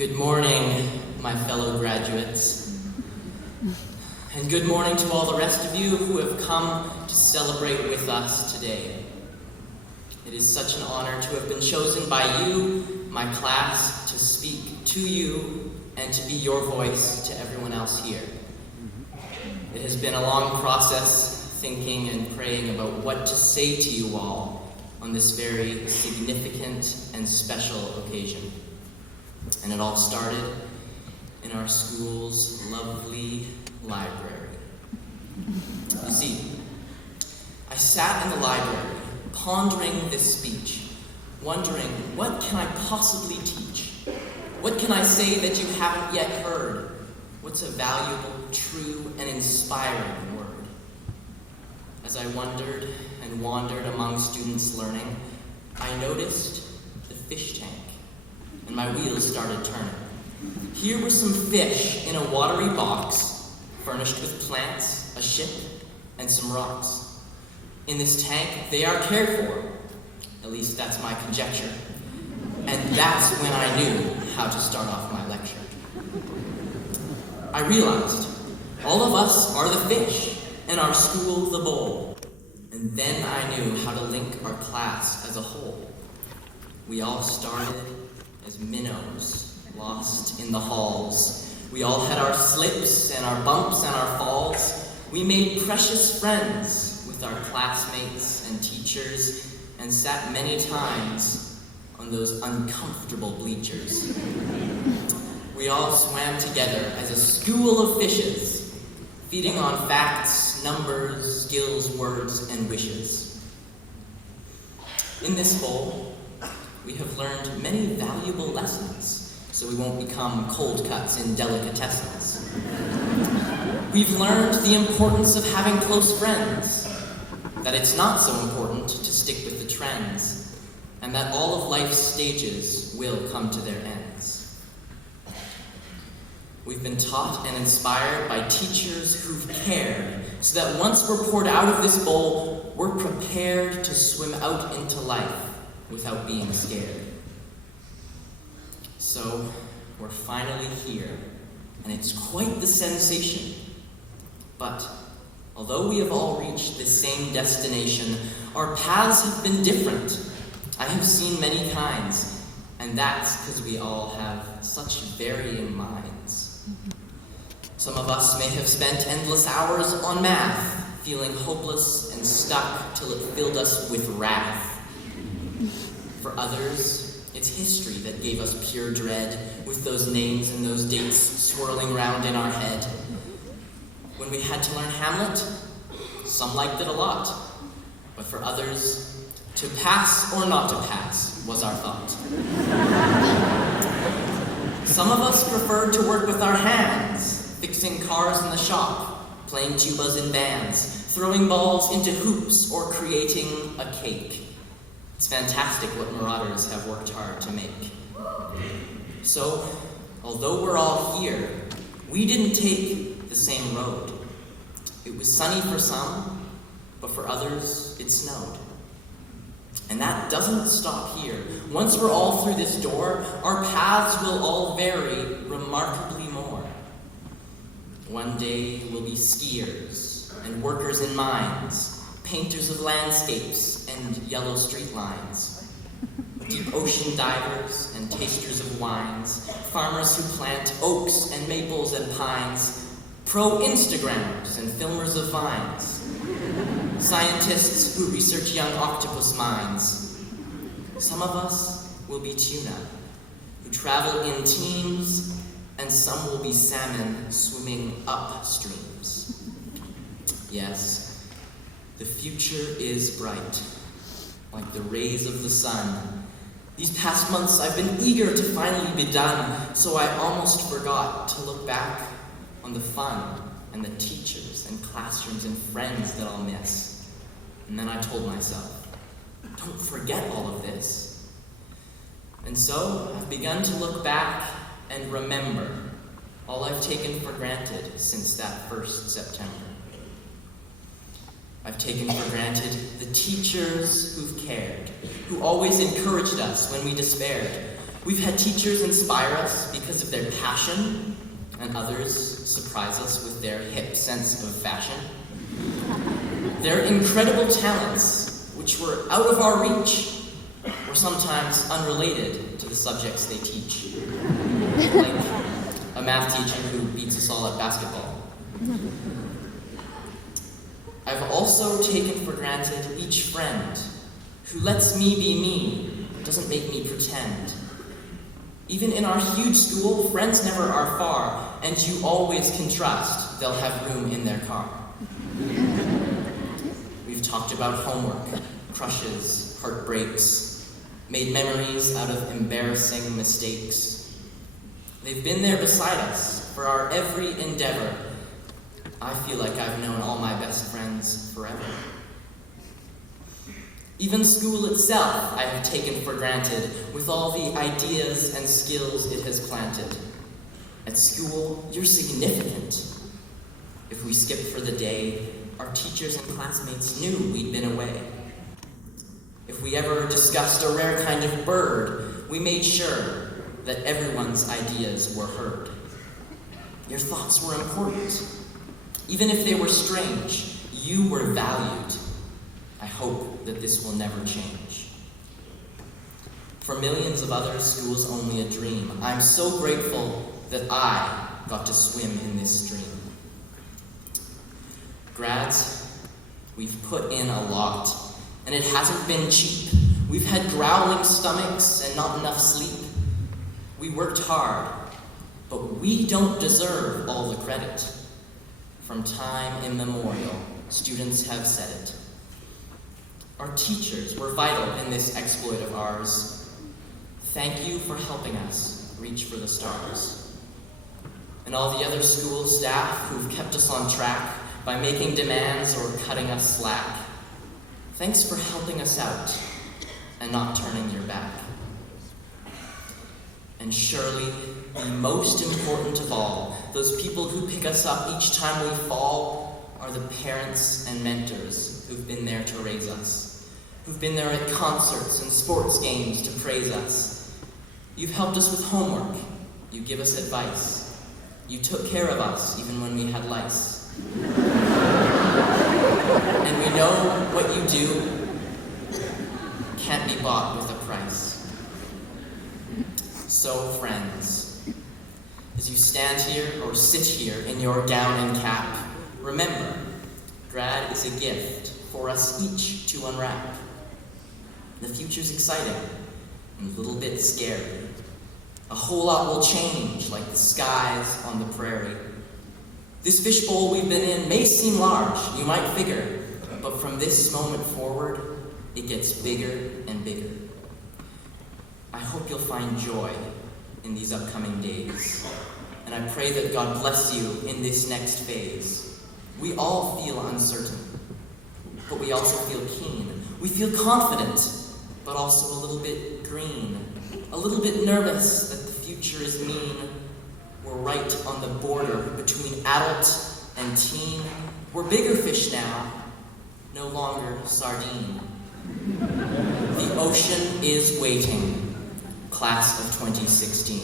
Good morning, my fellow graduates. And good morning to all the rest of you who have come to celebrate with us today. It is such an honor to have been chosen by you, my class, to speak to you and to be your voice to everyone else here. It has been a long process thinking and praying about what to say to you all on this very significant and special occasion. And it all started in our school's lovely library. You see, I sat in the library pondering this speech, wondering, what can I possibly teach? What can I say that you haven't yet heard? What's a valuable, true, and inspiring word? As I wondered and wandered among students learning, I noticed the fish tank, and my wheels started turning. Here were some fish in a watery box, furnished with plants, a ship, and some rocks. In this tank, they are cared for. At least that's my conjecture. And that's when I knew how to start off my lecture. I realized all of us are the fish, and our school the bowl. And then I knew how to link our class as a whole. We all started as minnows, lost in the halls. We all had our slips and our bumps and our falls. We made precious friends with our classmates and teachers and sat many times on those uncomfortable bleachers. We all swam together as a school of fishes, feeding on facts, numbers, skills, words, and wishes. In this bowl, we have learned many valuable lessons, so we won't become cold cuts in delicatessens. We've learned the importance of having close friends, that it's not so important to stick with the trends, and that all of life's stages will come to their ends. We've been taught and inspired by teachers who've cared, so that once we're poured out of this bowl, we're prepared to swim out into life without being scared. So, we're finally here, and it's quite the sensation. But, although we have all reached the same destination, our paths have been different. I have seen many kinds, and that's because we all have such varying minds. Some of us may have spent endless hours on math, feeling hopeless and stuck till it filled us with wrath. For others, it's history that gave us pure dread, with those names and those dates swirling round in our head. When we had to learn Hamlet, some liked it a lot, but for others, to pass or not to pass was our thought. Some of us preferred to work with our hands, fixing cars in the shop, playing tubas in bands, throwing balls into hoops, or creating a cake. It's fantastic what marauders have worked hard to make. So, although we're all here, we didn't take the same road. It was sunny for some, but for others, it snowed. And that doesn't stop here. Once we're all through this door, our paths will all vary remarkably more. One day we'll be skiers and workers in mines, painters of landscapes and yellow street lines, deep ocean divers and tasters of wines, farmers who plant oaks and maples and pines, pro-Instagrammers and filmers of vines, scientists who research young octopus minds. Some of us will be tuna, who travel in teams, and some will be salmon swimming up streams. Yes, the future is bright, like the rays of the sun. These past months I've been eager to finally be done, so I almost forgot to look back on the fun and the teachers and classrooms and friends that I'll miss. And then I told myself, don't forget all of this. And so I've begun to look back and remember all I've taken for granted since that first September. I've taken for granted the teachers who've cared, who always encouraged us when we despaired, We've had teachers inspire us because of their passion, and others surprise us with their hip sense of fashion. Their incredible talents, which were out of our reach, were sometimes unrelated to the subjects they teach. Like a math teacher who beats us all at basketball. I've also taken for granted each friend who lets me be me, doesn't make me pretend. Even in our huge school, friends never are far, and you always can trust they'll have room in their car. We've talked about homework, crushes, heartbreaks, made memories out of embarrassing mistakes. They've been there beside us for our every endeavor. I feel like I've known all my best friends forever. Even school itself I have taken for granted with all the ideas and skills it has planted. At school, you're significant. If we skipped for the day, our teachers and classmates knew we'd been away. If we ever discussed a rare kind of bird, we made sure that everyone's ideas were heard. Your thoughts were important. Even if they were strange, you were valued. I hope that this will never change. For millions of others, school's only a dream. I'm so grateful that I got to swim in this stream. Grads, we've put in a lot, and it hasn't been cheap. We've had growling stomachs and not enough sleep. We worked hard, but we don't deserve all the credit. From time immemorial, students have said it. Our teachers were vital in this exploit of ours. Thank you for helping us reach for the stars. And all the other school staff who've kept us on track by making demands or cutting us slack. Thanks for helping us out and not turning your back. And surely, the most important of all, those people who pick us up each time we fall are the parents and mentors who've been there to raise us, who've been there at concerts and sports games to praise us. You've helped us with homework. You give us advice. You took care of us even when we had lice. And we know what you do can't be bought with a price. So, friends, as you stand here or sit here in your gown and cap, remember, grad is a gift for us each to unwrap. The future's exciting and a little bit scary. A whole lot will change, like the skies on the prairie. This fishbowl we've been in may seem large, you might figure, but from this moment forward, it gets bigger and bigger. I hope you'll find joy in these upcoming days, and I pray that God bless you in this next phase. We all feel uncertain, but we also feel keen. We feel confident, but also a little bit green, a little bit nervous that the future is mean. We're right on the border between adult and teen. We're bigger fish now, no longer sardine. The ocean is waiting, class of 2016.